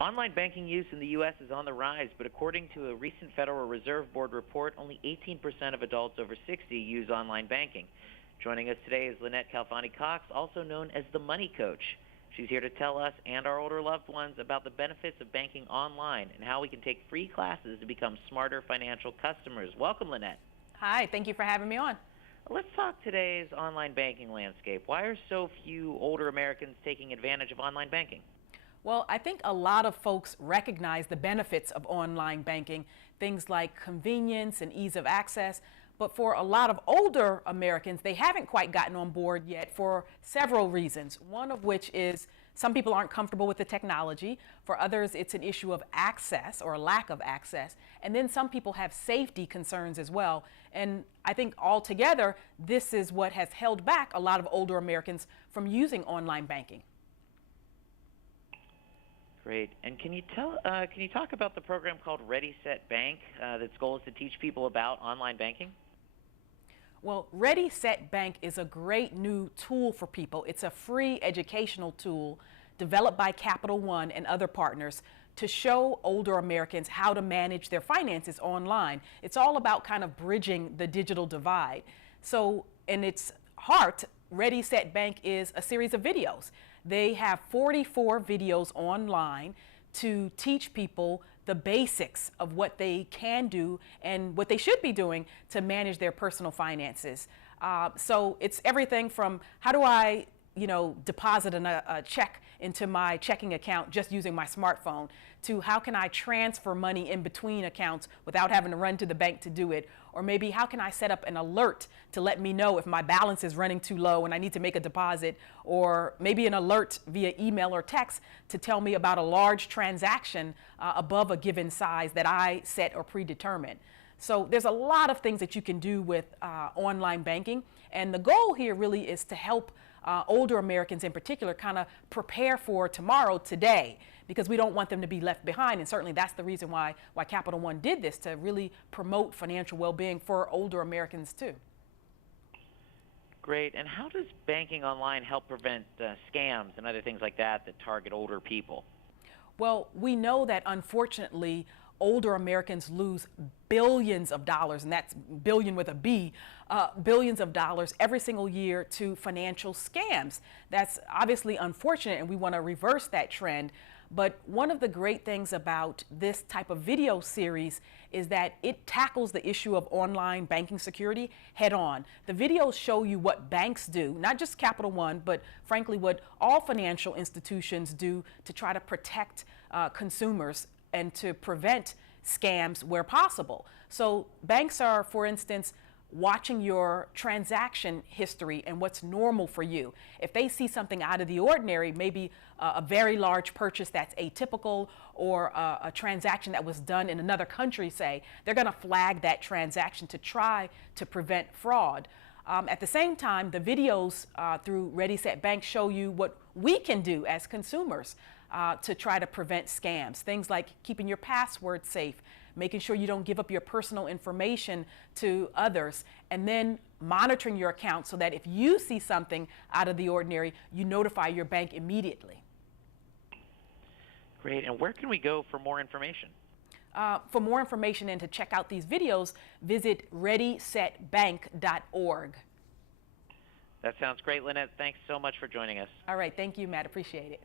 Online banking use in the U.S. is on the rise, but according to a recent Federal Reserve Board report, only 18% of adults over 60 use online banking. Joining us today is Lynnette Khalfani-Cox, also known as the Money Coach. She's here to tell us and our older loved ones about the benefits of banking online and how we can take free classes to become smarter financial customers. Welcome, Lynnette. Hi, thank you for having me on. Let's talk today's online banking landscape. Why are so few older Americans taking advantage of online banking? Well, I think a lot of folks recognize the benefits of online banking, things like convenience and ease of access. But for a lot of older Americans, they haven't quite gotten on board yet for several reasons. One of which is some people aren't comfortable with the technology. For others, it's an issue of access or lack of access. And then some people have safety concerns as well. And I think altogether, this is what has held back a lot of older Americans from using online banking. Great. And can you talk about the program called Ready, Set, Bank that's goal is to teach people about online banking? Well, Ready, Set, Bank is a great new tool for people. It's a free educational tool developed by Capital One and other partners to show older Americans how to manage their finances online. It's all about kind of bridging the digital divide. So in its heart, Ready, Set, Bank is a series of videos. They have 44 videos online to teach people the basics of what they can do and what they should be doing to manage their personal finances. So it's everything from how do I deposit a check into my checking account just using my smartphone, to how can I transfer money in between accounts without having to run to the bank to do it, or maybe how can I set up an alert to let me know if my balance is running too low and I need to make a deposit, or maybe an alert via email or text to tell me about a large transaction above a given size that I set or predetermined. So there's a lot of things that you can do with online banking, and the goal here really is to help older Americans in particular kind of prepare for tomorrow today, because we don't want them to be left behind. And certainly that's the reason why Capital One did this, to really promote financial well-being for older Americans too. Great. And how does banking online help prevent scams and other things like that that target older people? Well, we know that unfortunately older Americans lose billions of dollars, and that's billion with a B, billions of dollars every single year to financial scams. That's obviously unfortunate, and we want to reverse that trend. But one of the great things about this type of video series is that it tackles the issue of online banking security head on. The videos show you what banks do, not just Capital One, but frankly what all financial institutions do to try to protect consumers and to prevent scams where possible. So banks are, for instance, watching your transaction history and what's normal for you. If they see something out of the ordinary, maybe a very large purchase that's atypical, or a transaction that was done in another country, say, they're going to flag that transaction to try to prevent fraud. At the same time, the videos through Ready, Set, Bank show you what we can do as consumers to try to prevent scams. Things like keeping your password safe, making sure you don't give up your personal information to others, and then monitoring your account so that if you see something out of the ordinary, you notify your bank immediately. Great. And where can we go for more information? For more information and to check out these videos, visit readysetbank.org. That sounds great, Lynnette. Thanks so much for joining us. All right. Thank you, Matt. Appreciate it.